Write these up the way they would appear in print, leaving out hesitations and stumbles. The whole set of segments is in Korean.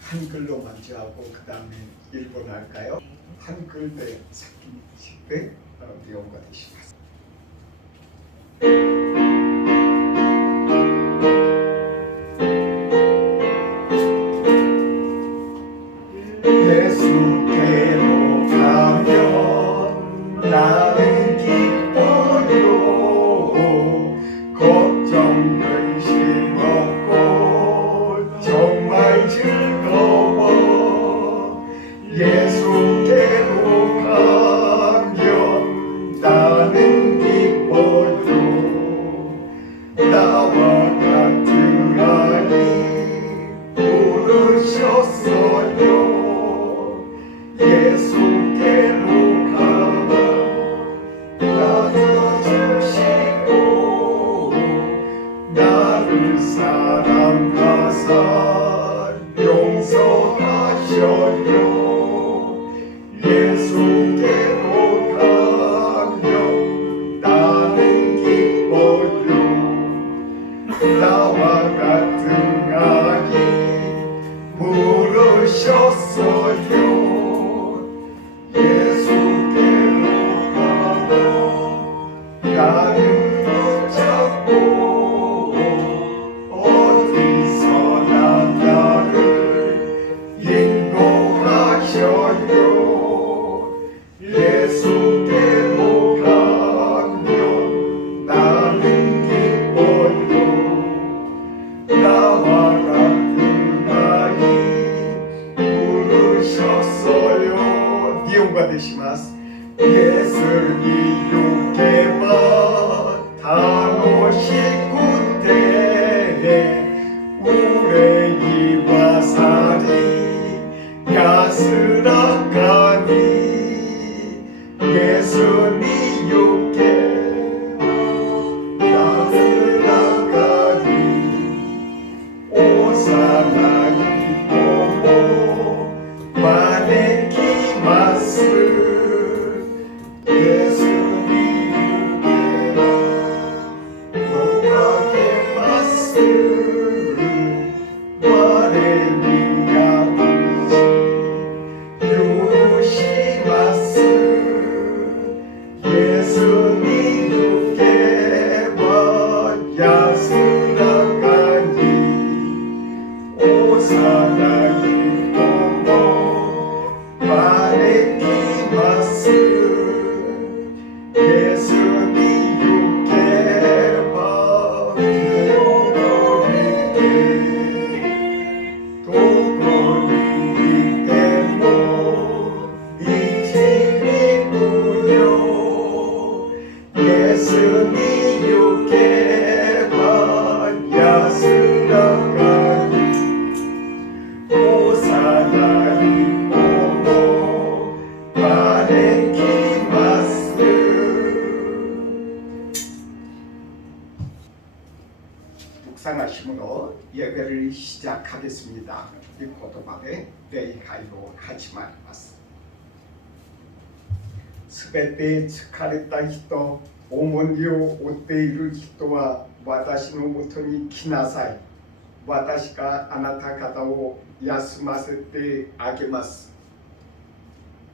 한글로 먼저 하고 그 다음에 일본어 할까요? 한글 대 사kin식 대 일본어 되시ます. 예수께로 가면 나는 기뻐요. 걱정 근심 없고 정말 즐거워. 예수께로 가면 나는 기뻐요. 나와 같은 아이 부르셨어요. 예수께로 가면 나서주시고 나를 사랑하사 용서하셔요. 예수께로 가면 나는 기뻐요. 나와 같은 아이 부르셨어요. 예수께로 가면 나는 붙잡고 어디서나 나를 인도하셔요. 예수께로 가면 나는 기뻐요. 나와 같은 아이 부르셨어요. 니온가 되시마스. 예수님 육개바 다노시쿠테 우레이와 사리 야스라카니. 예수님 육개바 야스라카니 오사나니 보고 마네키마스. 예수님 노가게마스 마레미야 유루시마스. 예수님 육개바 야스라카니 오사나니 보고 마네키마스. 예수님 육개바 도코니 때모 이치미군요. 예수님 육개바 야스라카니 오사나니 보고 마네키마스. 묵상하심으로 예배를 시작하겠습니다. 이 고도바데 데이카이로 하지마리마스. すべて疲れた人、重荷を負っている人は私のもとに来なさい。私があなた方を休ませてあげます。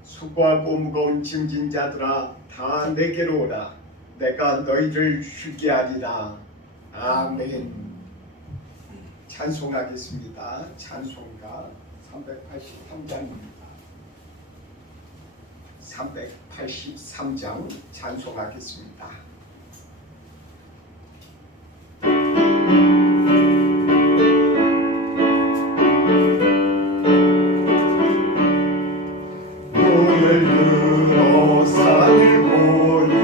수고하고 무거운 짐진 자들아 다 내게로 오라. 내가 너희를 쉬게 하리라. 아멘. 찬송하겠습니다. 찬송가 383장입니다. 383장 찬송하겠습니다. 눈을 들어 산을 보니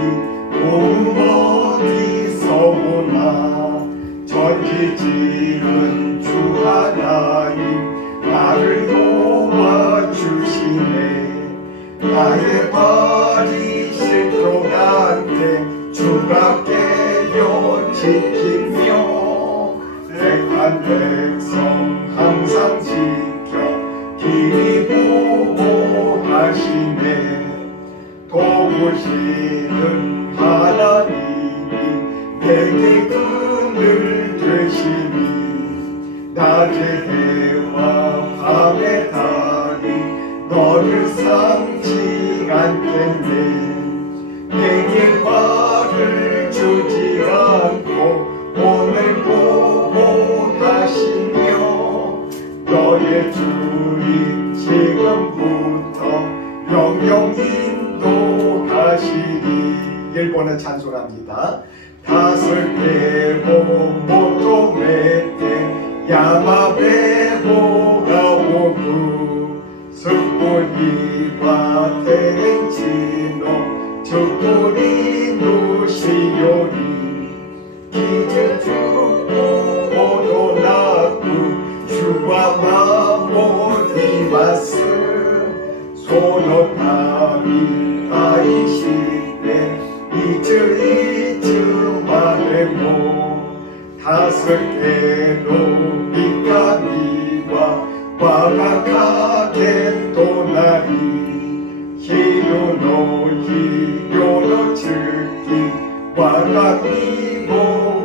온 어디서 오나 전지지은 주 하나님 나를 도와주시네. 나의 발이 실족한테 주가 깨려 지키며 택한 백성 항상 지켜 길이 보호하시네. 도우시는 하나님이 내게 그늘 되시니 낮의 해와 밤의 달이 너를 삼지 않겠네. 내게 말을 주지 않고 오늘 보호하시며 너의 주님 지금부터 영영 인도하시리. 일본어 찬송합니다. 다설테보 모토메테 야마베보가 오구 스쿠니와 테렌치노 주쿠리 누시요리 기즈 주고 오도나쿠 슈와 마모리마스 소노타미 아이시네 이츠마데모 다섯개로 미카미와 와가카게 또나리 히요노 히요노 츠키 와가미모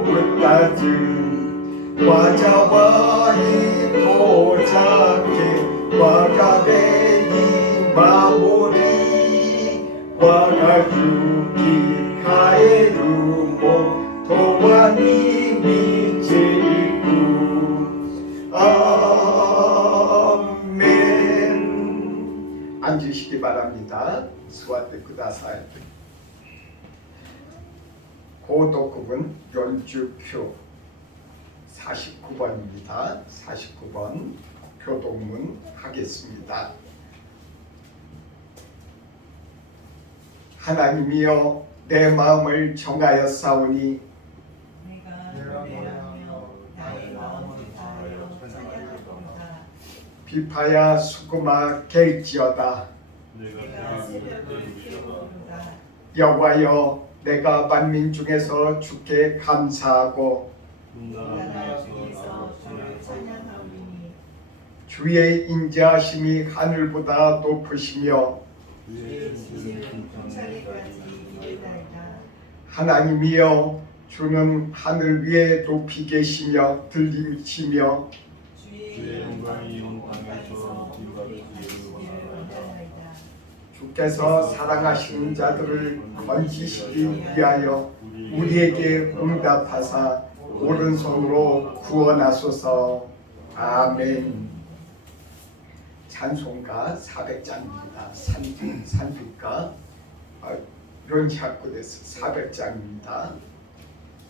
으따즈 와자와이 도자케 와가베이 마모리 와가유키 카에루모 도와니 미치구. 아멘. 앉으시기 바랍니다. 수와테 쿠다사이. 고독급은 연주표 49번입니다. 49번 교독문 하겠습니다. 하나님이여 내 마음을 정하였사오니 내가 노래하며 나의 마음을 다하여 찬양하리로다. 비파야 수고마 갤지어다. 내가 새벽을 피워오르다. 여호와여 내가 만민 중에서 주께 감사하고 나라 중에서 주를 찬양하오니 주의 인자하심이 하늘보다 높으시며 주의 지혜는 천상에까지 이르나이다. 하나님이여 주는 하늘 위에 높이 계시며 들리시며 주의 영광이 온 땅에서 우리 다시기를 원하나이다. 주께서 사랑하시는 자들을 건지시기 위하여 우리에게 응답하사 오른손으로 구원하소서. 아멘. 찬송가 400장입니다. 산주가 론샤쿠데스 400장입니다.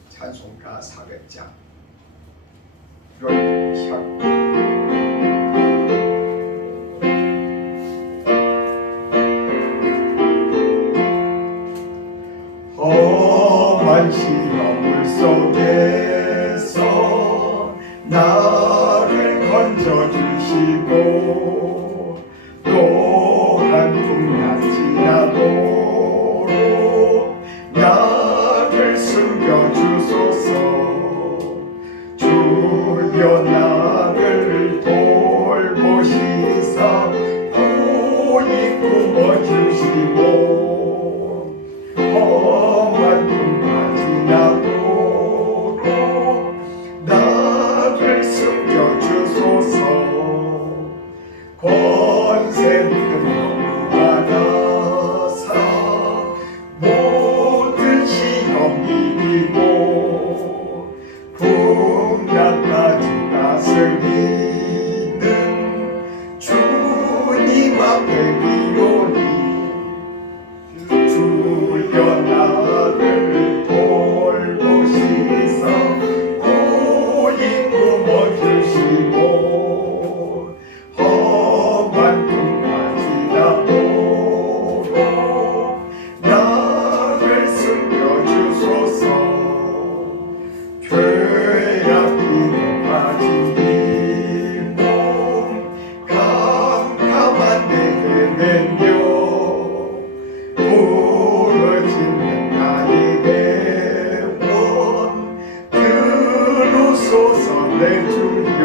찬송가 400장 론샤쿠. 험한 시험 속에서 나를 건져주시고 또한 풍랑 지나도록 나를 숨겨주소서. 주여 나를 돌보시사 고이 품어주시고 험한 풍파 지나도록 나를 숨겨주소서. 권세 믿음 받아사 모든 시험 이기고 풍랑까지 다스리는 주님 앞에 비오니 주여 나를 돌보시사 고이 품어주시고 험한 풍파 지나도록 나를 숨겨주소서. 죄악기에 빠진 이 몸 캄캄한 내게 내며 부러지는 나의 대원 들으소서. 내 주여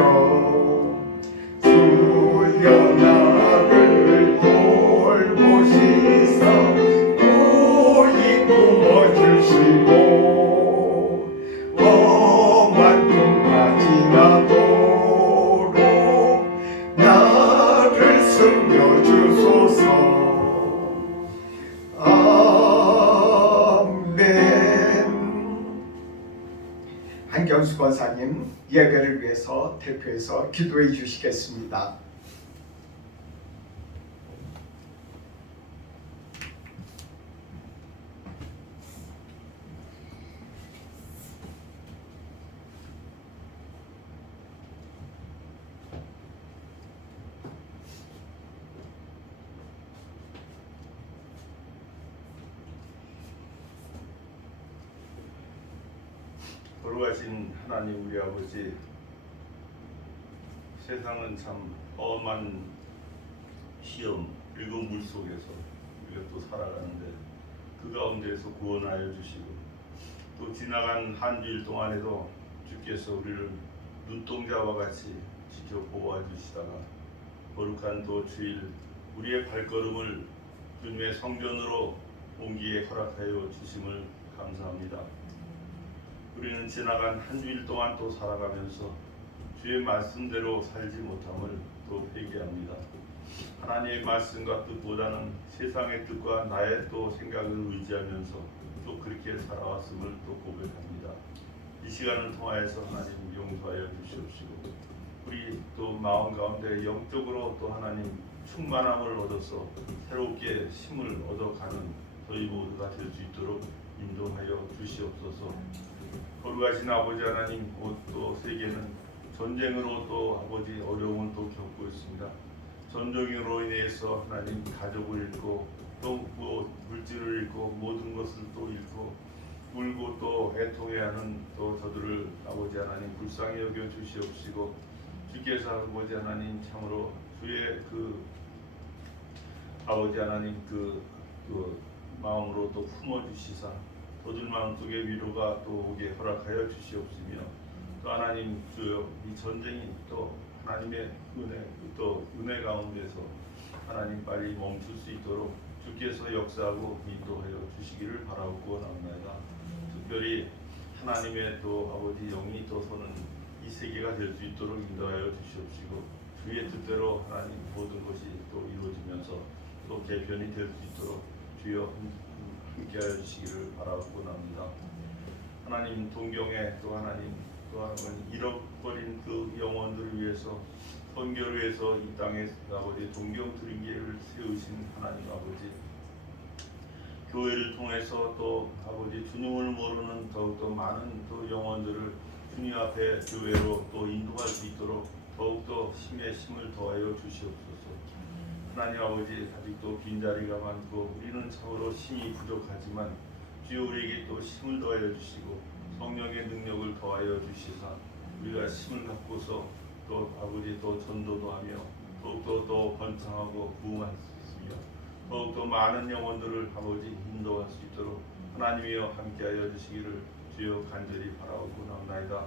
주여 나를 돌보시사 고이 품어주시고 험한 풍파 지나도록 이경수 권사님 예배를 위해서 대표해서 기도해 주시겠습니다. 거룩하신 하나님 우리 아버지, 세상은 참 험한 시험, 붉은 물 속에서 우리가 또 살아가는데 그 가운데에서 구원하여 주시고 또 지나간 한 주일 동안에도 주께서 우리를 눈동자와 같이 지켜 보호해 주시다가 거룩한 또 주일 우리의 발걸음을 주님의 성전으로 옮기에 허락하여 주심을 감사합니다. 우리는 지나간 한 주일 동안 또 살아가면서 주의 말씀대로 살지 못함을 또 회개합니다. 하나님의 말씀과 뜻보다는 세상의 뜻과 나의 또 생각을 의지하면서 또 그렇게 살아왔음을 또 고백합니다. 이 시간을 통하여서 하나님 용서하여 주시옵시고 우리 또 마음 가운데 영적으로 또 하나님 충만함을 얻어서 새롭게 힘을 얻어가는 저희 모두가 될 수 있도록 인도하여 주시옵소서. 거룩하신 아버지 하나님, 또 세계는 전쟁으로 또 아버지 어려움을 또 겪고 있습니다. 전쟁으로 인해서 하나님 가족을 잃고 또 물질을 잃고 모든 것을 또 잃고 울고 또 애통해야 하는 또 저들을 아버지 하나님 불쌍히 여겨 주시옵시고 주께서 아버지 하나님 참으로 주의 그 아버지 하나님 그 마음으로 또 품어주시사 저들 마음속에 위로가 또 오게 허락하여 주시옵시며 또 하나님 주여 이 전쟁이 또 하나님의 은혜 가운데서 하나님 빨리 멈출 수 있도록 주께서 역사하고 인도하여 주시기를 바라옵고 나옵나이다. 특별히 하나님의 또 아버지 영이 또 서는 이 세계가 될 수 있도록 인도하여 주시옵시고 주의 뜻대로 하나님 모든 것이 또 이루어지면서 또 개편이 될 수 있도록 주여 함께하여 주시기를 바라옵고 나옵니다. 하나님 동경에 또 하나님 또 한 번 잃어버린 그 영혼들을 위해서 선교를 위해서 이 땅에 아버지 동경 드림교회를 세우신 하나님 아버지, 교회를 통해서 또 아버지 주님을 모르는 더욱더 많은 또 영혼들을 주님 앞에 교회로 또 인도할 수 있도록 더욱더 힘에 힘을 더하여 주시옵소서. 하나님 아버지, 아직도 빈자리가 많고 우리는 참으로 힘이 부족하지만 주여 우리에게 또 힘을 더하여 주시고 성령의 능력을 더하여 주시사 우리가 힘을 갖고서 또 아버지 또 전도도 하며 더욱더 또 번창하고 부흥할 수 있으며 더욱더 많은 영혼들을 아버지 인도할 수 있도록 하나님이여 함께하여 주시기를 주여 간절히 바라오고 나옵나이다.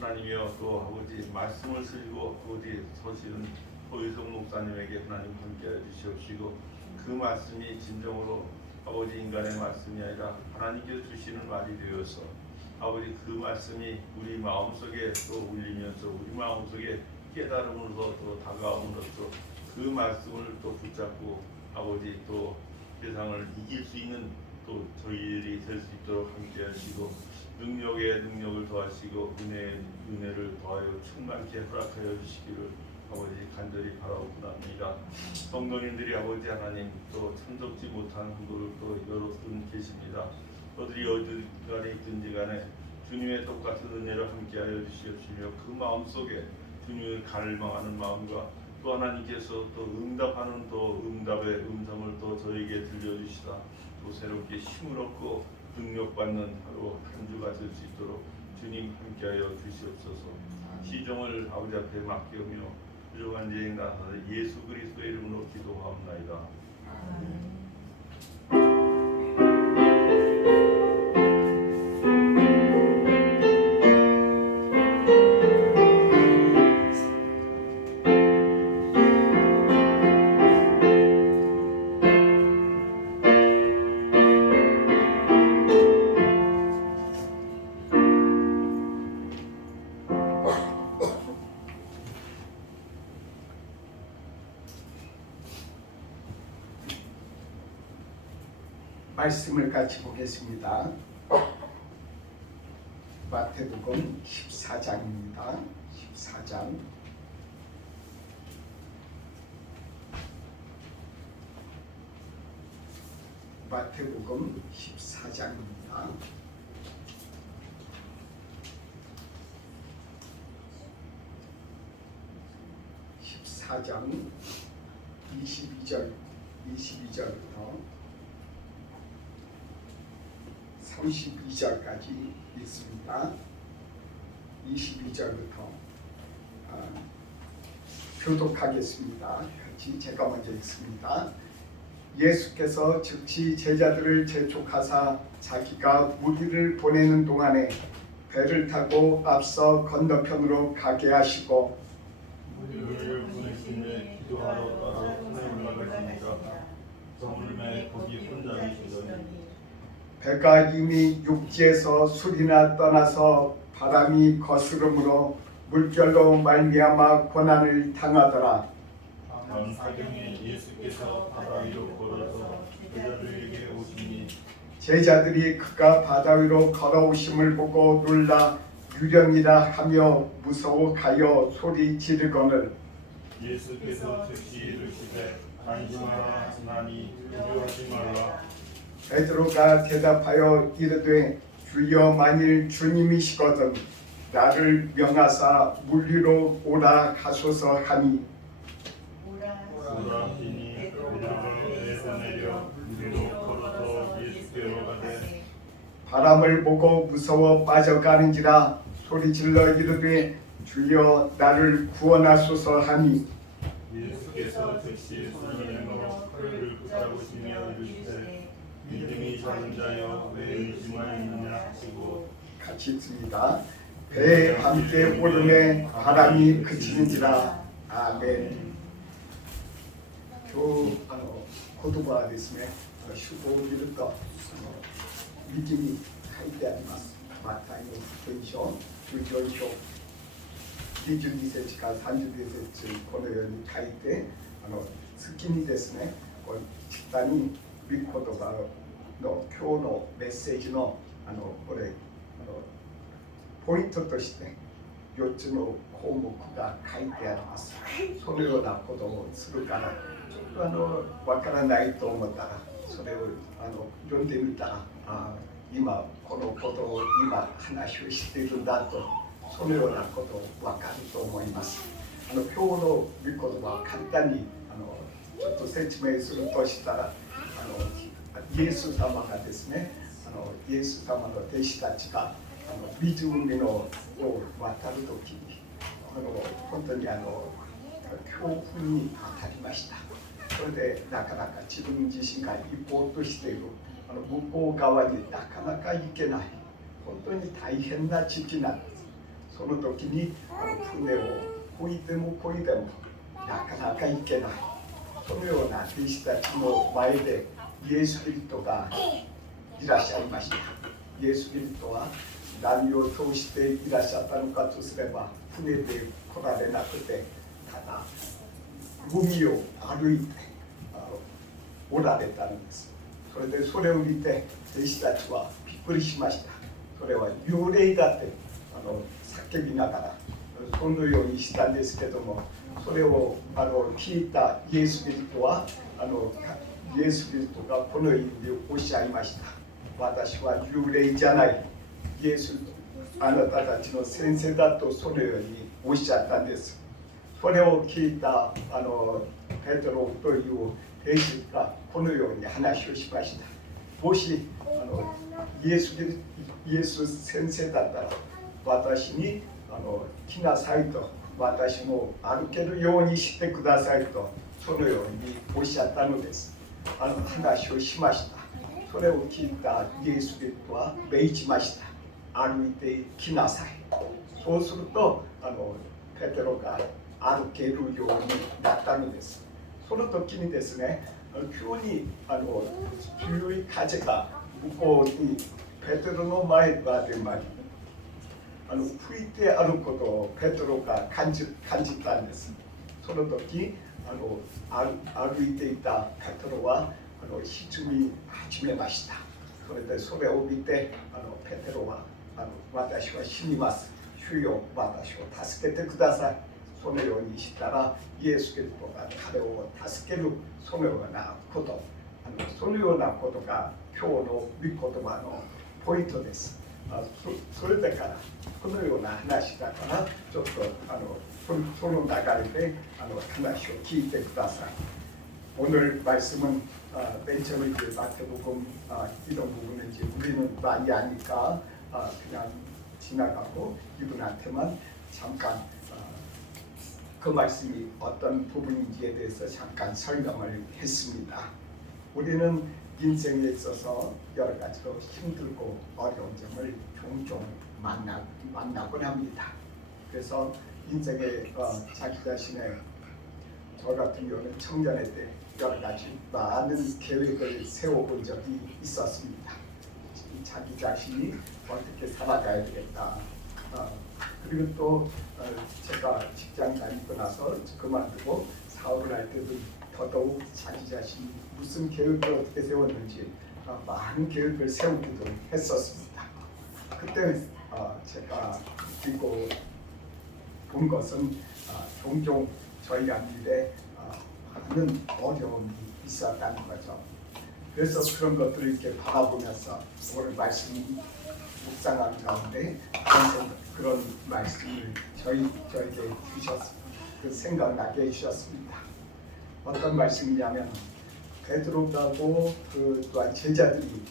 하나님이여 또 아버지 말씀을 쓰시고 아버지 서시는 호유성 목사님에게 하나님 함께하여 주시옵시고 그 말씀이 진정으로 아버지 인간의 말씀이 아니라 하나님께서 주시는 말이 되어서 아버지 그 말씀이 우리 마음속에 또 울리면서 우리 마음속에 깨달음으로서 또 다가옴으로써 그 말씀을 또 붙잡고 아버지 또 세상을 이길 수 있는 또 저희들이 될 수 있도록 함께 하시고 능력에 능력을 더하시고 은혜에 은혜를 더하여 충만케 허락하여 주시기를 아버지 간절히 바라옵고 납니다. 성도님들이 아버지 하나님 또 참석지 못한 분들을 또 여럿분 계십니다. 저들이 어디간에 있든지 간에 주님의 똑같은 은혜를 함께하여 주시옵시며 그 마음속에 주님을 갈망하는 마음과 또 하나님께서 또 응답하는 또 응답의 음성을 또 저에게 들려주시다 또 새롭게 힘을 얻고 능력받는 하루 한 주가 될 수 있도록 주님 함께하여 주시옵소서. 시종을 아버지 앞에 맡기며 부족한 죄인 나 예수 그리스도의 이름으로 기도하옵나이다. 말씀을 같이 보겠습니다. 마태복음 14장입니다. 14장. 마태복음 14장입니다. 14장 22절부터 32절까지 있습니다. 22절부터 교독하겠습니다. 같이 제가 먼저 읽습니다. 예수께서 즉시 제자들을 재촉하사 자기가 무리를 보내는 동안에 배를 타고 앞서 건너편으로 가게 하시고 무리를 보내시매 기도하러 따라 산에 올라가시니라. 저물매 거기 혼자 계시더니 배가 이미 육지에서 술이나 떠나서 바람이 거스름으로 물결로 말미암아 고난을 당하더라. 밤 사경에 예수께서 바다 위로 걸어서 제자들에게 오시니 제자들이 그가 바다 위로 걸어오심을 보고 놀라 유령이라 하며 무서워하여 소리 지르거늘 예수께서 즉시 이르시되 안심하라 하시나니 두려워하지 말라. 베드로가 대답하여 이르되 주여 만일 주님이시거든 나를 명하사 물 위로 오라 하소서 하니 오라 하시니 베드로를 내보내려 위로 걸어서 예수께로 가되 바람을 보고 무서워 빠져가는지라 소리질러 이르되 주여 나를 구원하소서 하니 예수께서 즉시 손을 내밀어 그를 붙잡으시며 이르시되 믿음이 작은 자여 왜 의심하였느냐 하시고 같이 읽습니다. 배에 함께 오름에 바람이 그치는지라. 아멘. 今日言葉はですね、主語を見ると右に書いてあります。マタイの福音書14章22節から32節このように書いて月にですね、下に御言葉の今日のメッセージのこれポイントとして4つの項目が書いてあります。そのようなことをするからちょっとわからないと思ったらそれを読んでみたら今このことを今話をしているんだとそのようなことわかると思います。今日の御言葉を簡単にちょっと説明するとしたらイエス様がですねイエス様の弟子たちが湖を渡るときに本当に強風に当たりました。それでなかなか自分自身が行こうとしている向こう側になかなか行けない本当に大変な時期なんです。その時に船を漕いでも漕いでもなかなか行けないそのような弟子たちの前でイエス・キリストがいらっしゃいました。イエス・キリストは何を通していらっしゃったのかとすれば船で来られなくてただ海を歩いておられたんです。それでそれを見て弟子たちはびっくりしました。それは幽霊だって叫びながらそのようにしたんですけどもそれを聞いたイエス・キリストはイエス・キリストがこのようにおっしゃいました。私は幽霊じゃないイエスあなたたちの先生だとそのようにおっしゃったんです。それを聞いたペテロという兵士がこのように話をしました。もしイエス先生だったら私に来なさいと私も歩けるようにしてくださいとそのようにおっしゃったのです。話をしました。それを聞いたイエス・キリストは命じました。歩いてきなさい。そうするとペテロが歩けるようになったのです。その時にですね、急に強い風が向こうにペテロの前まで吹いてあることをペテロが感じたんです。その時歩いていたペテロは沈み始めました。それでそれを見てペテロは私は死にます。主よ、私を助けてください。そのようにしたら、イエス・キリストが彼を助けるそのようなこと、そのようなことが今日の御言葉のポイントです。それだからこのような話だからちょっとその流れで話を聞いてください。오늘 말씀은 맨 처음에 마태복음 이런 부분은 이제 우리는 많이 아니까 그냥 지나가고 이분한테만 잠깐 그 말씀이 어떤 부분인지에 대해서 잠깐 설명을 했습니다. 우리는 인생에 있어서 여러 가지로 힘들고 어려운 점을 종종 만나곤 합니다. 그래서 인생에 자기 자신의 저 같은 경우는 청년회 때 여러 가지 많은 계획을 세워본 적이 있었습니다. 자기 자신이 어떻게 살아가야 되겠다. 그리고 또 제가 직장 다니고 나서 그만두고 사업을 할 때도 더더욱 자기 자신이 무슨 계획을 어떻게 세웠는지 많은 계획을 세우기도 했었습니다. 그때 제가 느끼고 본 것은 종종 저희 앞일에 많은 어려움이 있었다는 거죠. 그래서 그런 것들을 이렇게 바라보면서 오늘 말씀 묵상하는 가운데 그런 말씀을 저에게 주셨습니다. 생각나게 해주셨습니다. 어떤 말씀이냐면 베드로하고 또한 제자들이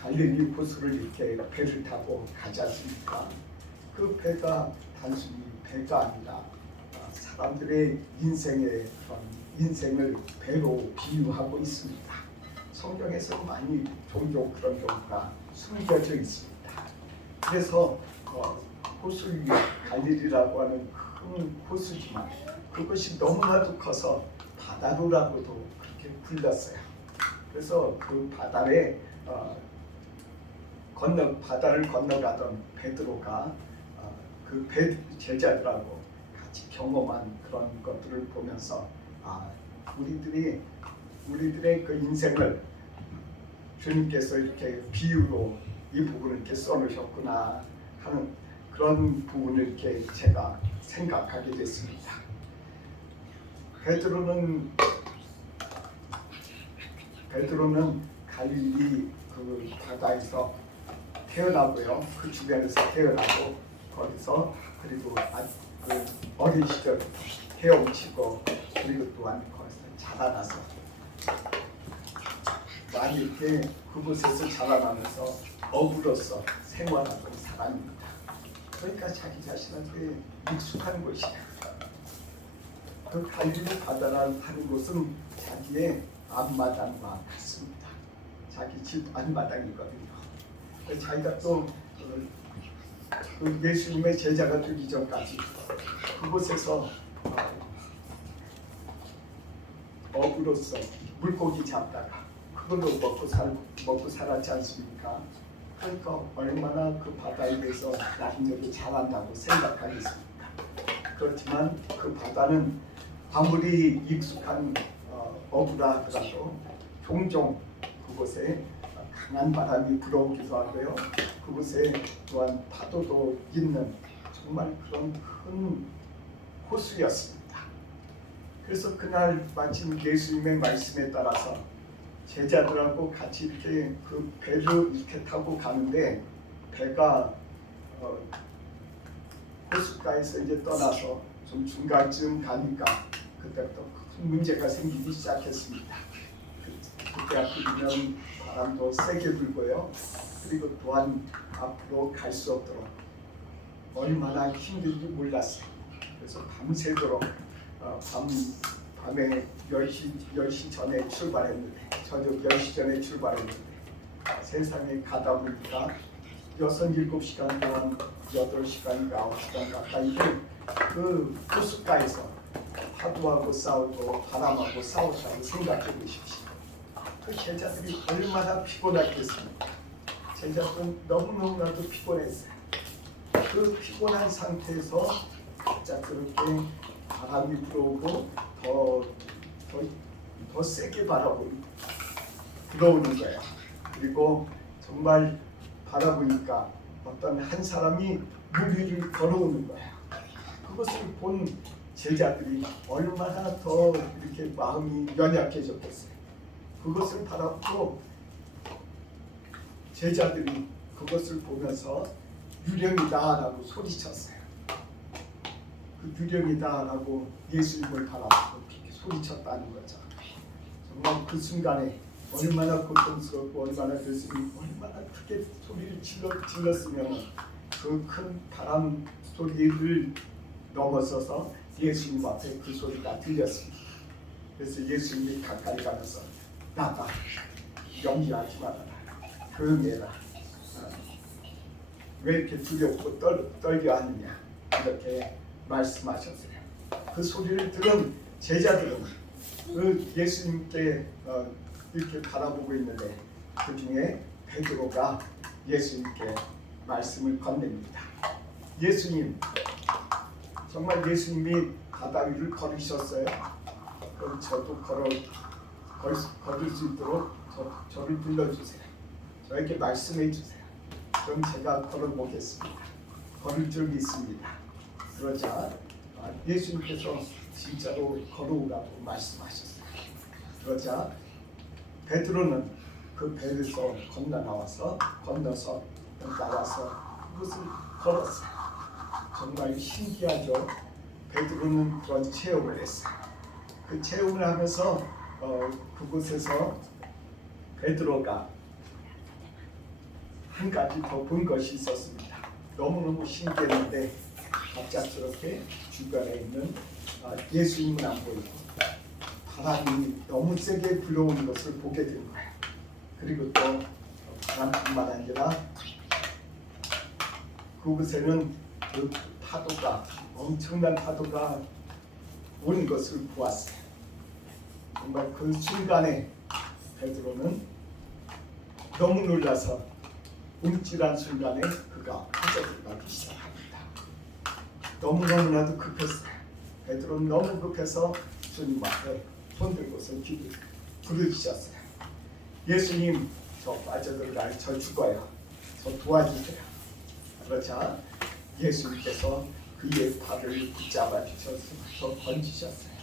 갈릴리 호수를 이렇게 배를 타고 가지 않습니까? 그 배가 단순히 배가 아니라 사람들의 인생을 배로 비유하고 있습니다. 성경에서 많이 종종 그런 경우가 숨겨져 있습니다. 그래서 호수 위에 갈릴리라고 하는 큰 호수지만 그것이 너무나도 커서 바다로라고도 그렇게 불렸어요. 그래서 그 바다를 건너가던 베드로가 그 제자들하고 같이 경험한 그런 것들을 보면서 우리들의 그 인생을 주님께서 이렇게 비유로 이 부분을 이렇게 써놓으셨구나 하는 그런 부분을 이렇게 제가 생각하게 됐습니다. 베드로는 갈릴리 그 바다에서 태어나고요. 그 주변에서 태어나고 거기서 그리고 그 어린 시절 헤엄치고 그리고 또한 거기서 자라나서 많이 이렇게 그곳에서 자라나면서 어부로서 생활하던 사람입니다. 그러니까 자기 자신한테 익숙한 곳이에요. 그 갈릴리 바다라는 곳은 자기의 앞마당과 같습니다. 자기 집 앞마당이거든요. 자기가 또 그 예수님의 제자가 되기 전까지 그곳에서 어부로서 물고기 잡다가 그걸로 먹고 살았지 않습니까? 그러니까 얼마나 그 바다에 대해서 나름대로 잘한다고 생각하겠습니까? 그렇지만 그 바다는 아무리 익숙한 어부라 하더라도 종종 그곳에 강한 바람이 불어오기도 하고요. 그곳에 또한 파도도 있는 정말 그런 큰 호수였습니다. 그래서 그날 마침 예수님의 말씀에 따라서 제자들하고 같이 이렇게 그 배를 이렇게 타고 가는데 배가 호숫가에서 이제 떠나서 좀 중간쯤 가니까 그때부터 큰 문제가 생기기 시작했습니다. 그때 앞이면 바람도 세게 불고요. 그리고 또한 앞으로 갈 수 없도록 얼마나 힘든지 몰랐어요. 그래서 밤새도록 밤에 10시 전에 출발했는데 저녁 10시 전에 출발했는데 세상에 가다 보니까 6-7시간 동안 8시간인가 9시간 가까이를 그 호숫가에서 파도하고 싸우고 바람하고 싸웠다고 생각해 보십시오. 그 제자들이 얼마나 피곤했겠습니까? 제자들은 너무너무나도 피곤했어요. 그 피곤한 상태에서 갑작스럽게 바람이 불어오고 더 세게 불어오는 거예요. 그리고 정말 바라보니까 어떤 한 사람이 물 위를 걸어오는 거야. 그것을 본 제자들이 얼마나 더 이렇게 마음이 연약해졌겠어요. 그것을 바라보고 제자들이 그것을 보면서 유령이다라고 소리쳤어요. 그 유령이다라고 예수님을 바라보고 소리쳤다는 거죠. 정말 그 순간에 얼마나 고통스럽고 얼마나 교수님 얼마나 크게 소리를 질렀으면 그 큰 바람 소리를 넘어서서 예수님 앞에 그 소리가 들렸습니다. 그래서 예수님이 가까이 가면서 나가 연기하지 말아라, 조용해라, 왜 이렇게 두렵고 떨려 하느냐 이렇게 말씀하셨어요. 그 소리를 들은 제자들은 그 예수님께 이렇게 바라보고 있는데 그 중에 베드로가 예수님께 말씀을 건넵니다. 예수님, 정말 예수님이 바다 위를 걸으셨어요. 그럼 저도 걸을 수 있도록 저를 불러주세요. 저에게 말씀해 주세요. 그럼 제가 걸어보겠습니다. 걸을 줄 믿습니다. 그러자 예수님께서 진짜로 걸어오라고 말씀하셨어요. 그러자 베드로는 그 배에서 건너서 나와서 그것을 걸었어요. 정말 신기하죠. 베드로는 그런 체험을 했어요. 그 체험을 하면서 그곳에서 베드로가 한 가지 더 본 것이 있었습니다. 너무너무 신기했는데 갑작스럽게 주변에 있는 예수님은 안 보이고 바람이 너무 세게 불어오는 것을 보게 된 거예요. 그리고 또 바람뿐만 아니라 그곳에는 그 파도가 엄청난 파도가 오는 것을 보았어요. 정말 그 순간에 베드로는 너무 놀라서 움찔한 순간에 그가 빠져들어가기 시작합니다. 너무나도 급했어요. 베드로는 너무 급해서 주님 앞에 손들고서 부르짖었어요. 예수님, 저 빠져들어갈 저 죽어요. 저 도와주세요. 그러자 예수님께서 그의 팔을 붙잡아 주셔서 건지셨어요.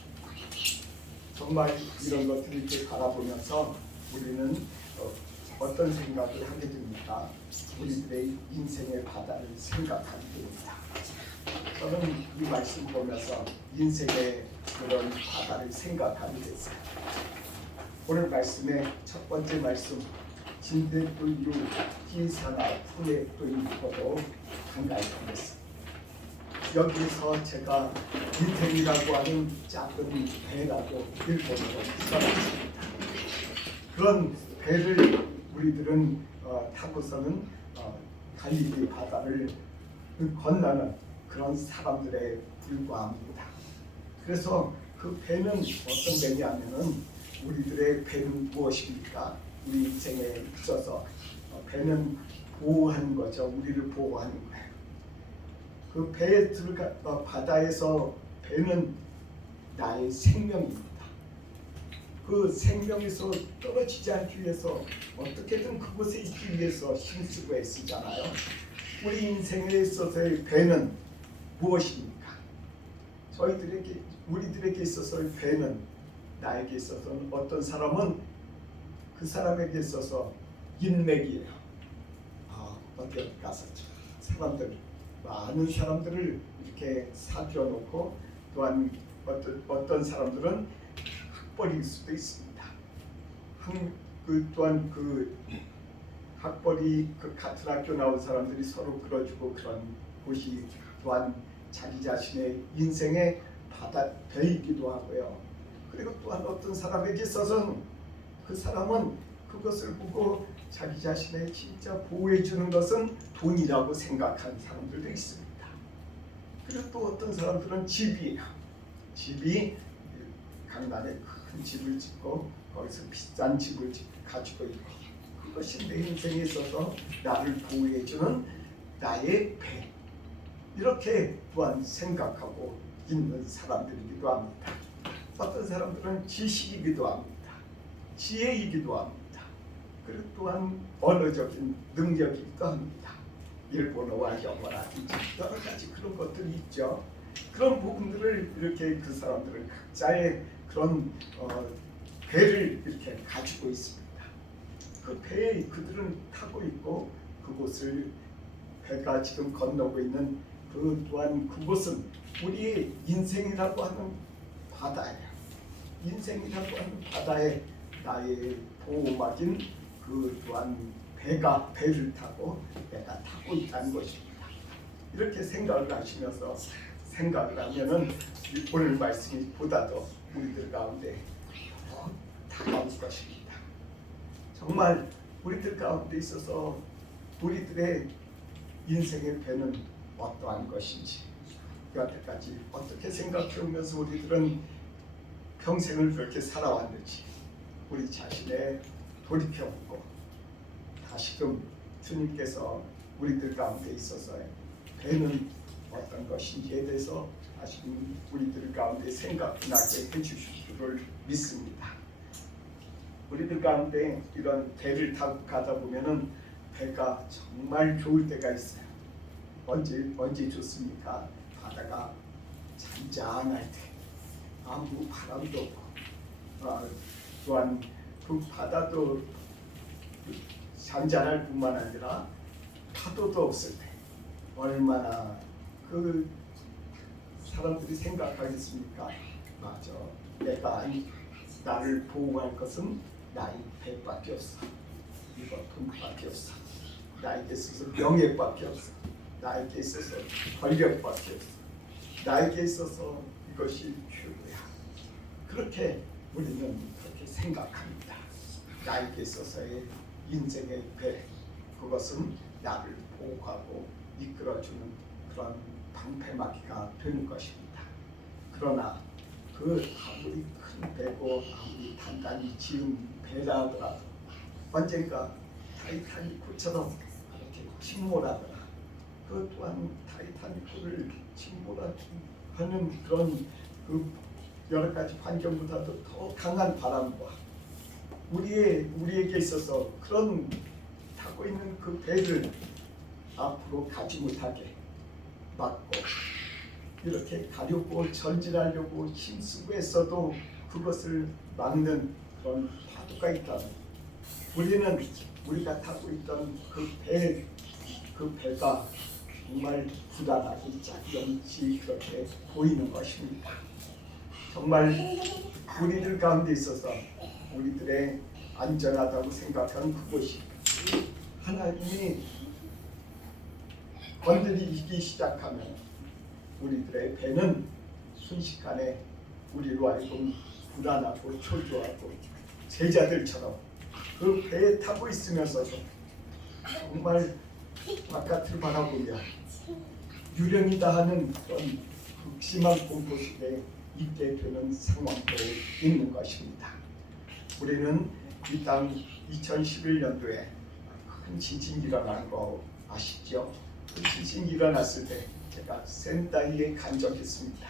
정말 이런 것들을 이렇게 바라보면서 우리는 어떤 생각을 하게 됩니까? 우리들의 인생의 바다를 생각하게 됩니다. 저는 이 말씀 보면서 인생의 그런 바다를 생각하게 됐어요. 오늘 말씀의 첫 번째 말씀, 진대도유 기사나 후에도유고도 한가히 보겠습니다. 여기서 제가 인생이라고 하는 작은 배라고 일본어로 써놨습니다. 그런 배를 우리들은 타고서는 갈릴리 바다를 건너는 그런 사람들에 불과합니다. 그래서 그 배는 어떤 배냐면은 우리들의 배는 무엇입니까? 우리 인생에 있어서 배는 보호하는 거죠. 우리를 보호하는 거예요. 그 배에 바다에서 배는 나의 생명입니다. 그 생명에서 떨어지지 않기 위해서 어떻게든 그곳에 있기 위해서 힘쓰고 애쓰잖아요. 우리 인생에 있어서의 배는 무엇입니까? 우리들에게 있어서의 배는, 나에게 있어서는 어떤 사람은 그 사람에게 있어서 인맥이에요. 어디 가서 많은 사람들을 이렇게 사귀어 놓고, 또한 어떤 사람들은 학벌일 수도 있습니다. 또한 그 학벌이 같은 학교 나온 사람들이 서로 끌어주고 그런 곳이 또한 자기 자신의 인생의 배이기도 하고요. 그리고 또한 어떤 사람에게 있어서는 그 사람은 그것을 보고 자기 자신의 진짜 보호해 주는 것은 돈이라고 생각하는 사람들도 있습니다. 그리고 또 어떤 사람들은 집이 강남에 큰 집을 짓고 거기서 비싼 집을 가지고 있고, 그것이 내 인생에 있어서 나를 보호해 주는 나의 배, 이렇게 또한 생각하고 있는 사람들이기도 합니다. 어떤 사람들은 지식이기도 합니다. 지혜이기도 합니다. 그리고 또한 언어적인 능력이기도 합니다. 일본어와 영어라든지 여러 가지 그런 것들이 있죠. 그런 부분들을 이렇게 그 사람들은 각자의 그런 배를 이렇게 가지고 있습니다. 그 배에 그들은 타고 있고 그곳을 배가 지금 건너고 있는 그 또한 그곳은 우리의 인생이라고 하는 바다예요. 인생이라고 하는 바다에 나의 보호막인 그 또한 배를 타고 내가 타고 있다는 것입니다. 이렇게 생각을 하시면서 생각을 하면은 오늘 말씀이 보다도 우리들 가운데 더 다가올 것입니다. 정말 우리들 가운데 있어서 우리들의 인생의 배는 어떠한 것인지 여태까지 어떻게 생각해오면서 우리들은 평생을 그렇게 살아왔는지 우리 자신의 돌이켜보고 다시금 주님께서 우리들 가운데 있어서의 배는 어떤 것인지에 대해서 다시금 우리들 가운데 생각나게 해주실 줄을 믿습니다. 우리들 가운데 이런 배를 타고 가다 보면은 배가 정말 좋을 때가 있어요. 언제 좋습니까? 바다가 잔잔할 때 아무 바람도 없고 또한 그 바다도 잔잔할 뿐만 아니라 파도도 없을 때 얼마나 그 사람들이 생각하겠습니까? 맞아, 내가 나를 보호할 것은 나의 배밖에 없어. 이거 돈밖에 없어. 나에게 있어서 명예밖에 없어. 나에게 있어서 권력밖에 없어. 나에게 있어서 이것이 최고야. 그렇게 우리는 그렇게 생각합니다. 나에게 있어서의 인생의 배, 그것은 나를 보호하고 이끌어주는 그런 방패막이가 되는 것입니다. 그러나 그 아무리 큰 배고 아무리 단단히 지은 배라 하더라도 언젠가 타이타닉호처럼 이렇게 침몰하거나 그 또한 타이타닉호를 침몰하는 그런 그 여러 가지 환경보다도 더 강한 바람과 우리에게 있어서 그런 타고 있는 그 배를 앞으로 가지 못하게 막고 이렇게 가려고 전진하려고 힘쓰고 했어도 그것을 막는 그런 파도가 있다면 우리가 타고 있던 그 배가 정말 불안하고 짝연치 그렇게 보이는 것입니다. 정말 우리들 가운데 있어서 우리들의 안전하다고 생각하는 그곳이 하나님이 건드리기 시작하면 우리들의 배는 순식간에 우리로 하여금 불안하고 초조하고 제자들처럼 그 배에 타고 있으면서도 정말 바깥을 바라보며 유령이다 하는 그런 극심한 공포 속에 있게 되는 상황도 있는 것입니다. 우리는 이 땅 2011년도에 큰 지진이 일어난 거 아시죠? 그 지진이 일어났을 때 제가 센다이에 간 적이 있습니다.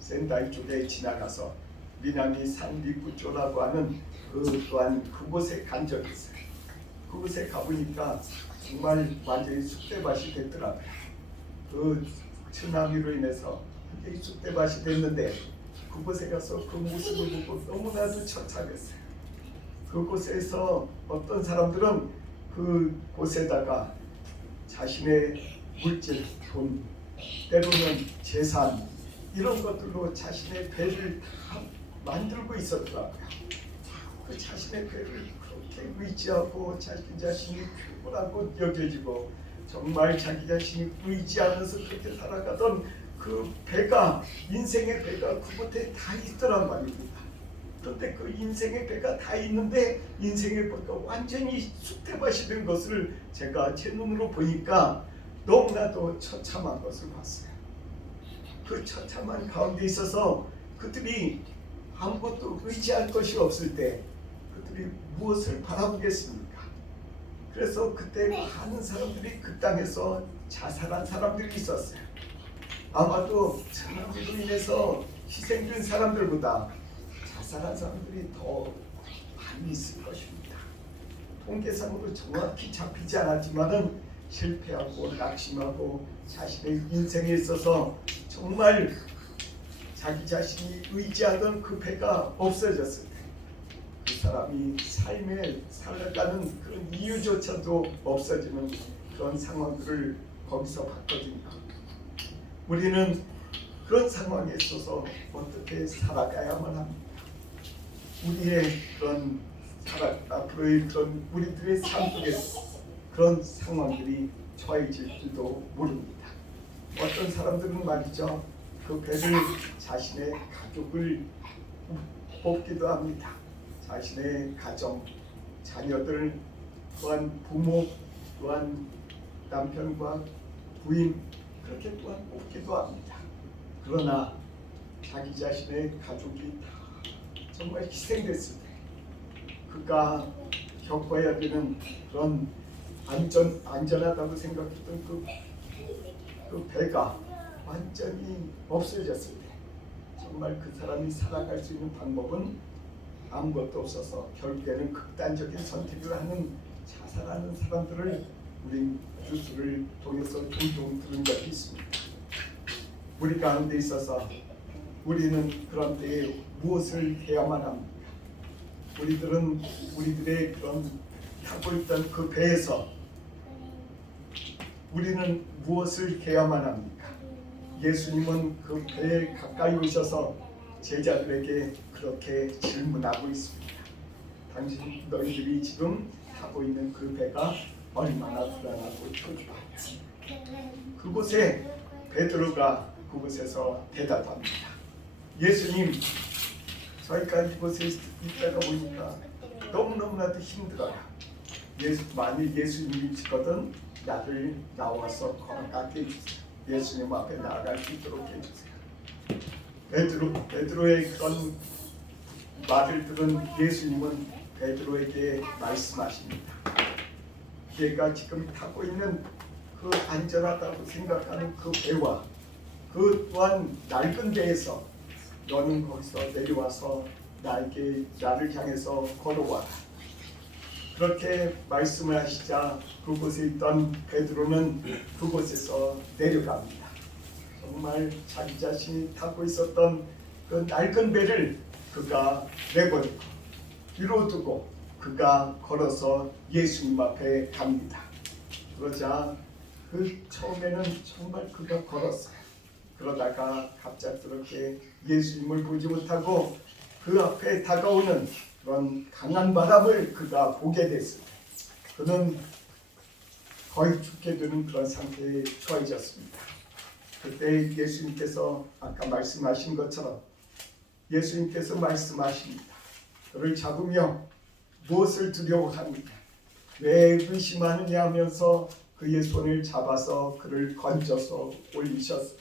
센다이 쪽에 지나가서 미나미 산리쿠초라고 하는 그 또한 그곳에 간 적이 있어요. 그곳에 가보니까 정말 완전히 쑥대밭이 됐더라고요. 그 쓰나미로 인해서 완전히 쑥대밭이 됐는데 그곳에 가서 그 모습을 보고 너무나도 처참했어요. 그곳에서 어떤 사람들은 그곳에다가 자신의 물질, 돈, 때로는 재산 이런 것들로 자신의 배를 다 만들고 있었더라고요. 그 자신의 배를 그렇게 의지하고 자신이 최고라고 여겨지고 정말 자기 자신이 의지하면서 그렇게 살아가던 그 배가 인생의 배가 그곳에 다 있더란 말입니다. 그런데 그 인생의 배가 다 있는데 인생의 배가 완전히 쑥대밭이 된 것을 제가 제 눈으로 보니까 너무나도 처참한 것을 봤어요. 그 처참한 가운데 있어서 그들이 아무것도 의지할 것이 없을 때 그들이 무엇을 바라보겠습니까? 그래서 그때 많은 사람들이 그 땅에서 자살한 사람들이 있었어요. 아마도 전함으로 인해서 희생된 사람들보다 자살한 사람들이 더 많이 있을 것입니다. 통계상으로 정확히 잡히지 않았지만은 실패하고 낙심하고 자신의 인생에 있어서 정말 자기 자신이 의지하던 그 배가 없어졌을 때 그 사람이 삶에 살아가는 그런 이유조차도 없어지는 그런 상황들을 거기서 봤거든요. 우리는 그런 상황에 있어서 어떻게 살아가야만 합니까? 우리의 그런 앞으로의 그런 우리들의 삶 속에서 그런 상황들이 처해질지도 모릅니다. 어떤 사람들은 말이죠, 그 배를 자신의 가족을 뽑기도 합니다. 자신의 가정, 자녀들, 또한 부모, 또한 남편과 부인, 그렇게 또한 뽑기도 합니다. 그러나 자기 자신의 가족이 다 정말 희생됐을 때 그가 겪어야 되는 그런 안전하다고 생각했던 그 배가 완전히 없어졌을 때 정말 그 사람이 살아갈 수 있는 방법은 아무것도 없어서 결국에는 극단적인 선택을 하는 자살하는 사람들을 우리 뉴스를 통해서 종종 들은 적이 있습니다. 우리 가운데 있어서 우리는 그런 때에 무엇을 해야만 합니까? 우리들은 우리들의 그런 타고 있던 그 배에서 우리는 무엇을 해야만 합니까? 예수님은 그 배에 가까이 오셔서 제자들에게 그렇게 질문하고 있습니다. 당신 너희들이 지금 타고 있는 그 배가 얼마나 불안하고 초조한지. 그곳에 베드로가 그곳에서 대답합니다. 예수님, 저희가 이곳에 있다가 보니까 너무너무나도 힘들어요. 만일 예수님이시거든 나를 나와서 걸어가게 해주세요. 예수님 앞에 나아갈 수 있도록 해주세요. 베드로의 그런 말을 들은 예수님은 베드로에게 말씀하십니다. 얘가 지금 타고 있는 그 안전하다고 생각하는 그 배와 그 또한 낡은 배에서 너는 거기서 내려와서 나를 향해서 걸어와라. 그렇게 말씀을 하시자 그곳에 있던 베드로는 그곳에서 내려갑니다. 정말 자기 자신이 타고 있었던 그 낡은 배를 그가 내버리고 뒤로 두고 그가 걸어서 예수님 앞에 갑니다. 그러자 그 처음에는 정말 그가 걸었어요. 그러다가 갑작스럽게 예수님을 보지 못하고 그 앞에 다가오는 그런 강한 바람을 그가 보게 됐습니다. 그는 거의 죽게 되는 그런 상태에 처해졌습니다. 그때 예수님께서 아까 말씀하신 것처럼 예수님께서 말씀하십니다. 그를 잡으며 무엇을 두려워합니까? 왜 의심하느냐 하면서 그의 손을 잡아서 그를 건져서 올리셨어요.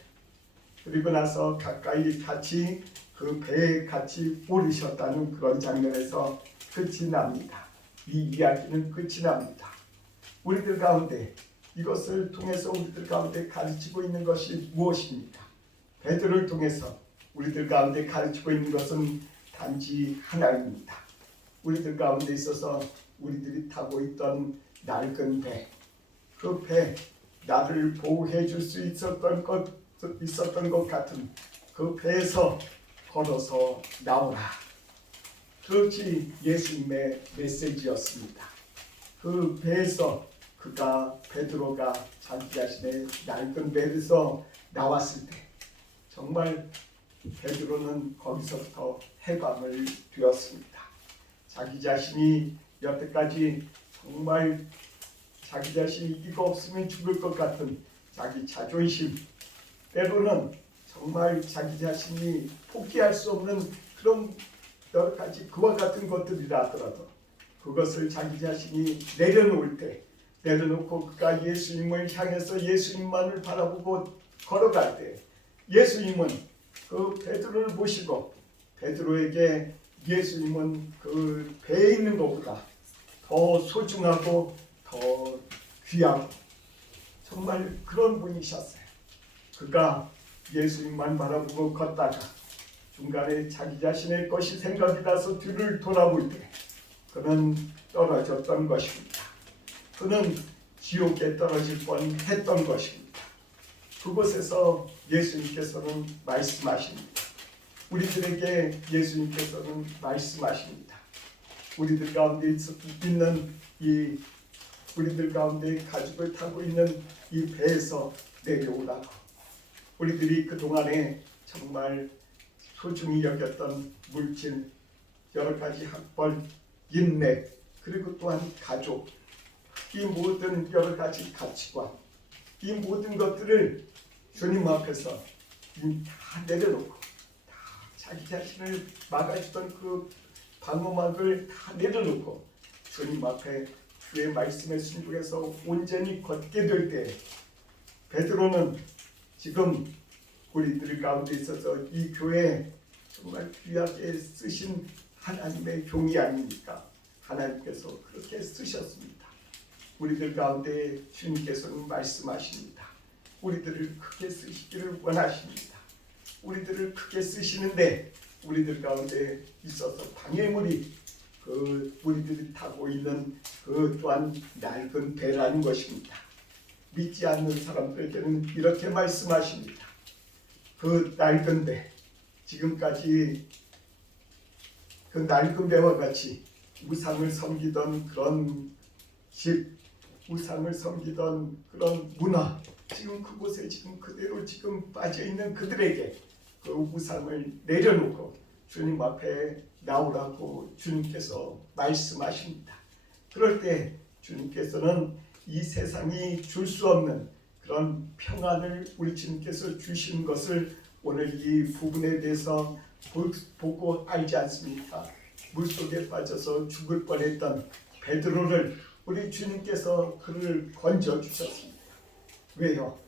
그리고 나서 가까이 같이 그 배에 같이 오르셨다는 그런 장면에서 끝이 납니다. 이 이야기는 끝이 납니다. 우리들 가운데 이것을 통해서 우리들 가운데 가르치고 있는 것이 무엇입니까? 베드로를 통해서 우리들 가운데 가르치고 있는 것은 단지 하나입니다. 우리들 가운데 있어서 우리들이 타고 있던 낡은 배, 그 배, 나를 보호해 줄 수 있었던 것 같은 그 배에서 걸어서 나오라. 그것이 예수님의 메시지였습니다. 그 배에서 베드로가 자기 자신의 낡은 배에서 나왔을 때 정말 베드로는 거기서부터 해방을 되었습니다. 자기 자신이 여태까지 정말 자기 자신이 이거 없으면 죽을 것 같은 자기 자존심, 때로는 정말 자기 자신이 포기할 수 없는 그런 여러 가지 그와 같은 것들이라 하더라도 그것을 자기 자신이 내려놓고 그가 예수님을 향해서 예수님만을 바라보고 걸어갈 때 예수님은 그 베드로를 보시고 베드로에게 예수님은 그 배에 있는 것보다 더 소중하고 더 귀하고 정말 그런 분이셨어요. 그가 예수님만 바라보고 걷다가 중간에 자기 자신의 것이 생각이 나서 뒤를 돌아볼 때 그는 떨어졌던 것입니다. 그는 지옥에 떨어질 뻔했던 것입니다. 그곳에서 예수님께서는 말씀하십니다. 우리들에게 예수님께서는 말씀하십니다. 우리들 가운데 있는 우리들 가운데 가죽을 타고 있는 이 배에서 내려오라고. 우리들이 그동안에 정말 소중히 여겼던 물질, 여러 가지 학벌, 인맥, 그리고 또한 가족, 이 모든 여러 가지 가치관, 이 모든 것들을 주님 앞에서 다 내려놓고 다 자기 자신을 막아주던 그 방어막을 다 내려놓고 주님 앞에 주의 말씀에 순종해서 온전히 걷게 될 때 베드로는 지금 우리들 가운데 있어서 이 교회에 정말 귀하게 쓰신 하나님의 종이 아닙니까? 하나님께서 그렇게 쓰셨습니다. 우리들 가운데 주님께서는 말씀하십니다. 우리들을 크게 쓰시기를 원하십니다. 우리들을 크게 쓰시는데 우리들 가운데 있어서 방해물이 우리들이 타고 있는 그 또한 낡은 배라는 것입니다. 믿지 않는 사람들에게는 이렇게 말씀하십니다. 그 낡은 배, 지금까지 그 낡은 배와 같이 우상을 섬기던 그런 집, 우상을 섬기던 그런 문화, 지금 그곳에 지금 그대로 지금 빠져 있는 그들에게 그 우상을 내려놓고 주님 앞에 나오라고 주님께서 말씀하십니다. 그럴 때 주님께서는 이 세상이 줄 수 없는 그런 평안을 우리 주님께서 주신 것을 오늘 이 부분에 대해서 보고 알지 않습니까? 물속에 빠져서 죽을 뻔했던 베드로를 우리 주님께서 그를 건져 주셨습니다. 왜요?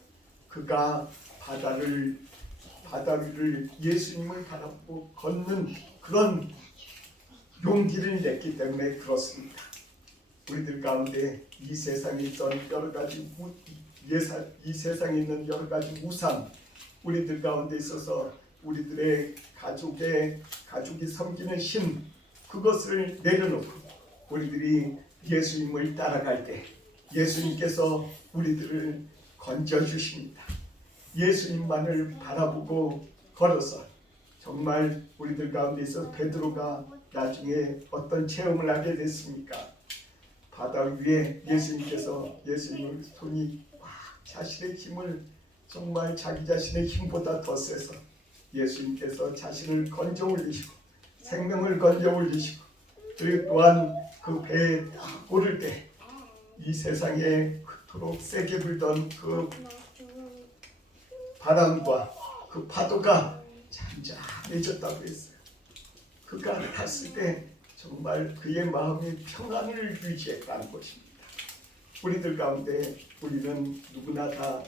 그가 바다를 예수님을 바라보고 걷는 그런 용기를 냈기 때문에 그렇습니다. 우리들 가운데 이 세상에 있던 여러 가지 이 세상에 있는 여러 가지 우상, 우리들 가운데 있어서 우리들의 가족이 섬기는 신, 그것을 내려놓고 우리들이 예수님을 따라갈 때 예수님께서 우리들을 건져 주십니다. 예수님만을 바라보고 걸어서 정말 우리들 가운데 있어서 베드로가 나중에 어떤 체험을 하게 됐습니까? 바다 위에 예수님께서 예수님의 손이 막 자신의 힘을 정말 자기 자신의 힘보다 더 세서 예수님께서 자신을 건져 올리시고 생명을 건져 올리시고 그리고 또한 그 배에 딱 오를 때 이 세상에 그토록 세게 불던 그 바람과 그 파도가 잔잔해졌다고 했어요. 그가 탔을 때 정말 그의 마음이 평안을 유지했다는 것입니다. 우리들 가운데 우리는 누구나 다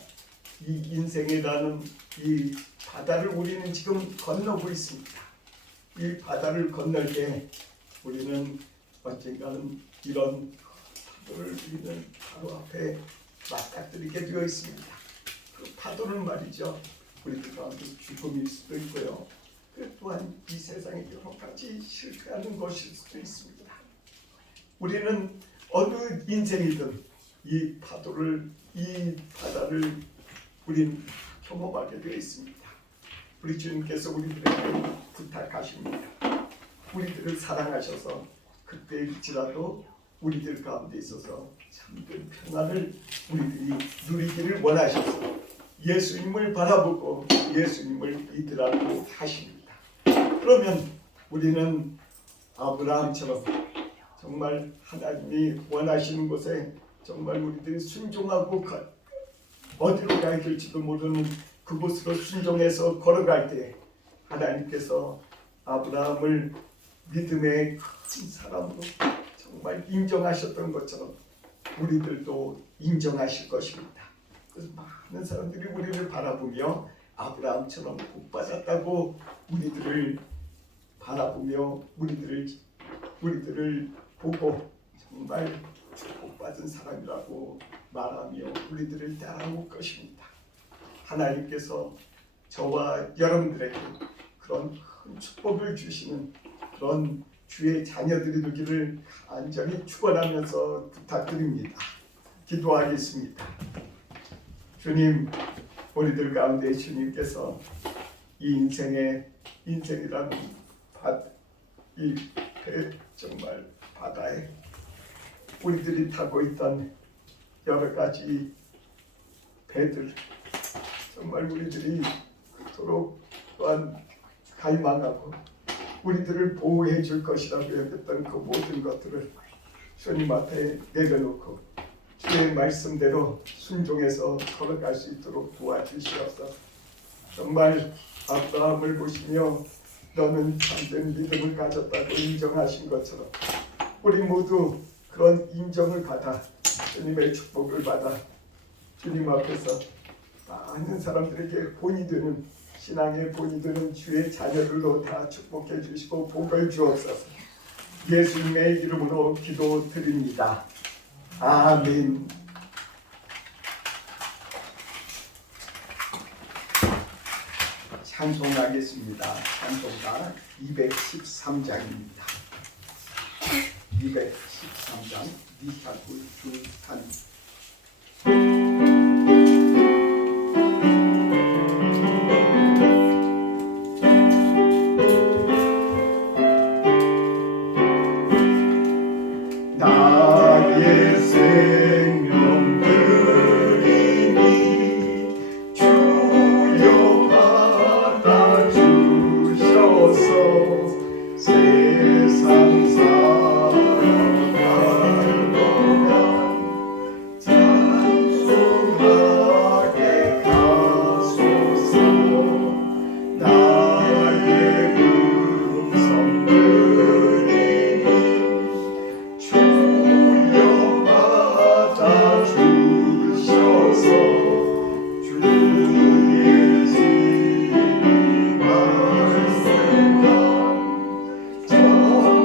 이 인생이라는 이 바다를 우리는 지금 건너고 있습니다. 이 바다를 건널 때 우리는 언젠가는 이런 파도를 우리는 바로 앞에 맞닥뜨리게 되어 있습니다. 그 파도는 말이죠. 우리들 가운데 죽음일 수도 있고요. 또한 이 세상에 여러 가지 실패하는 것일 수도 있습니다. 우리는 어느 인생이든 이 바다를 우리는 경험하게 되어 있습니다. 우리 주님께서 우리들에게 부탁하십니다. 우리들을 사랑하셔서 그때일지라도 우리들 가운데 있어서 참된 평안을 우리들이 누리기를 원하셔서 예수님을 바라보고 예수님을 믿으라고 하십니다. 그러면 우리는 아브라함처럼 정말 하나님이 원하시는 곳에 정말 우리들이 순종하고 어디로 가야 될지도 모르는 그곳으로 순종해서 걸어갈 때 하나님께서 아브라함을 믿음의 큰 사람으로 정말 인정하셨던 것처럼 우리들도 인정하실 것입니다. 그래서 많은 사람들이 우리를 바라보며 아브라함처럼 복받았다고 우리들을 바라보며 우리들을 보고 정말 복받은 사람이라고 말하며 우리들을 따라올 것입니다. 하나님께서 저와 여러분들에게 그런 큰 축복을 주시는 그런 주의 자녀들이 되기를 간절히 축원하면서 부탁드립니다. 기도하겠습니다. 주님, 우리들 가운데 주님께서 이 인생이라는 정말 바다에 우리들이 타고 있던 여러 가지 배들, 정말 우리들이 그토록 또한 갈망하고 우리들을 보호해 줄 것이라고 여겼던 그 모든 것들을 주님 앞에 내려놓고 주의 말씀대로 순종해서 걸어갈 수 있도록 도와주시옵소서. 정말 아브라함을 보시며 너는 참된 믿음을 가졌다고 인정하신 것처럼 우리 모두 그런 인정을 받아 주님의 축복을 받아 주님 앞에서 많은 사람들에게 본이 되는 신앙의 본이 되는 주의 자녀들로 다 축복해 주시고 복을 주옵소서. 예수님의 이름으로 기도드립니다. 아멘. 찬송하겠습니다. 찬송가 213장입니다. 213장 니샤굴 주탄. 나의 생명 드리니 주여 받아주셔서 세상 살아갈 동안 찬송하게 하소서. 나의 음성 드리니 주여 받아주셔서 주의 진리 말씀만 전하게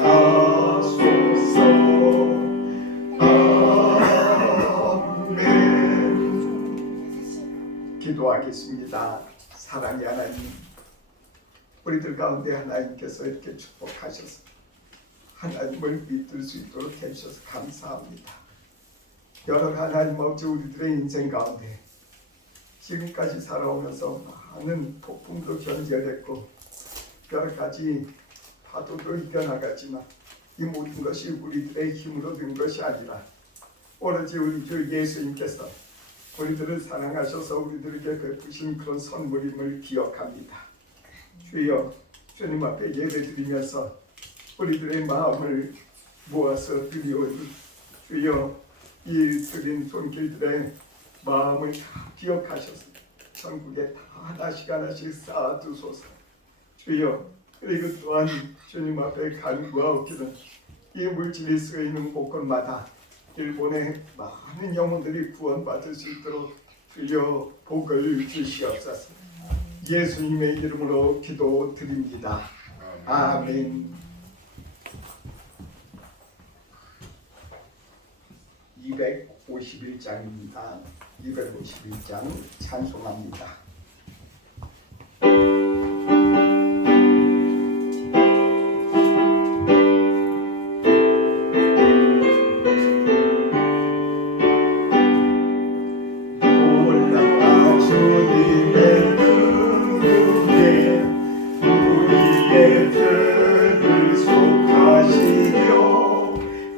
하소서. 아멘. 기도하겠습니다. 사랑의 하나님, 우리들 가운데 하나님께서 이렇게 축복하셔서 하나님을 믿을 수 있도록 해주셔서 감사합니다. 여러 하나님 없이 우리들의 인생 가운데 지금까지 살아오면서 많은 폭풍도 견뎌냈고 여러 가지 파도도 이겨나갔지만 이 모든 것이 우리들의 힘으로 된 것이 아니라 오로지 우리 주 예수님께서 우리들을 사랑하셔서 우리들에게 베푸신 그런 선물임을 기억합니다. 주여, 주님 앞에 예배드리면서 우리들의 마음을 모아서 드리오니 주여, 이 드린 손길들의 마음을 다 기억하셔서 천국에 다 하나씩 쌓아두소서. 주여, 그리고 또한 주님 앞에 간구하옵기는 이 물질이 쓰여있는 곳곳마다 일본의 많은 영혼들이 구원받을 수 있도록 주여 복을 주시옵소서. 예수님의 이름으로 기도드립니다. 아멘. 251장입니다. 251장 찬송합니다. 올라가 주님의 그늘에 우리의 죄를 속하시려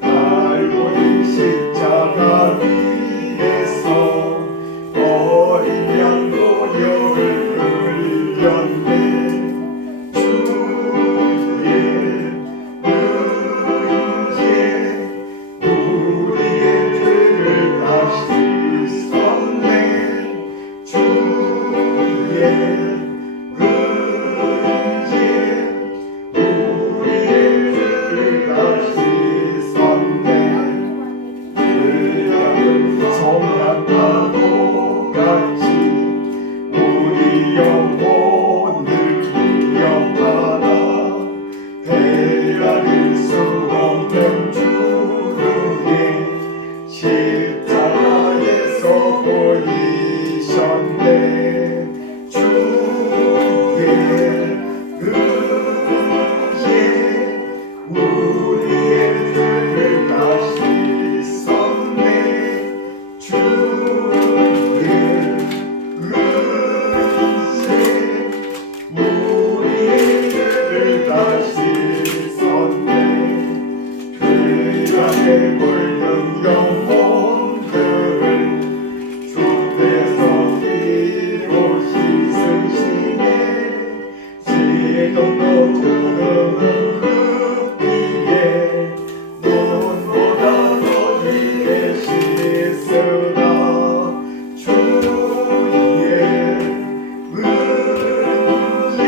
갈보리 십자가 위에서 어린 양 보혈을 흘렸네. 주의 은혜에 우리의 죄를 다시 썼네. 주의 은혜에 우리의 죄를 다시 썼네. 성약과도 같이 우리 영혼을 기억하라. 헤아릴 수 없는 주름에 십자가에서 보이셨네. 주 씻으시네 지금도 흐르는 그 피에 눈보다 더디게 씻으라 주의 은혜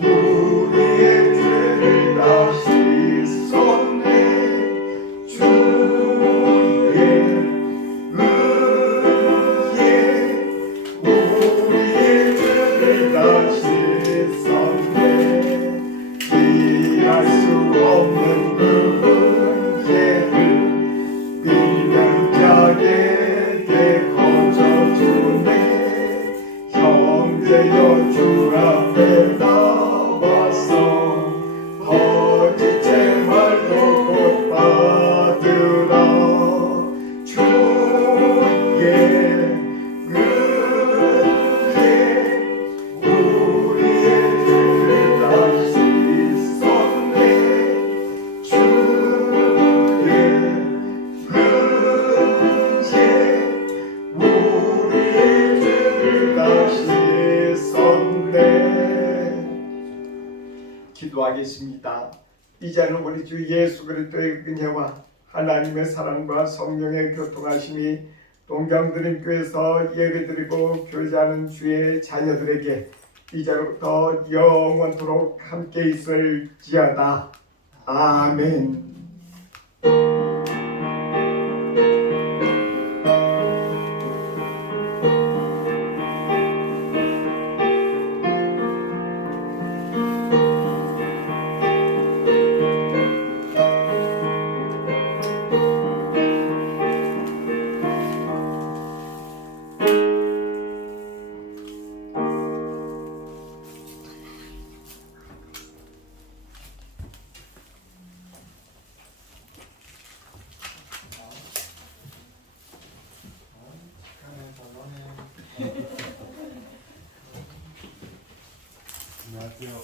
우리의 죄를 다 씻었네 주의 은혜 우리의 죄를 다 씻었네 이해할 수 없는 그 은혜를 믿는 자에게 거저주네 형제여 주 앞에 나와서 거짓의 말로 곧 받으라 주의 은혜 우리의 죄를 다 씻었네 주의 은혜 우리의 죄를 다 씻었네 기도하겠습니다. 이제는 우리 주 예수 그리스도의 은혜와 하나님의 사랑과 성령의 교통하심이 동경드림교회에서 예배드리고 교제하는 주의 자녀들에게 이제로부터 영원토록 함께 있을지어다. 아멘. 안녕하세요.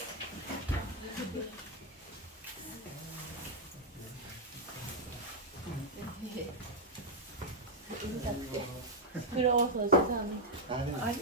시끄러워서 죄송합니다. 나는 아니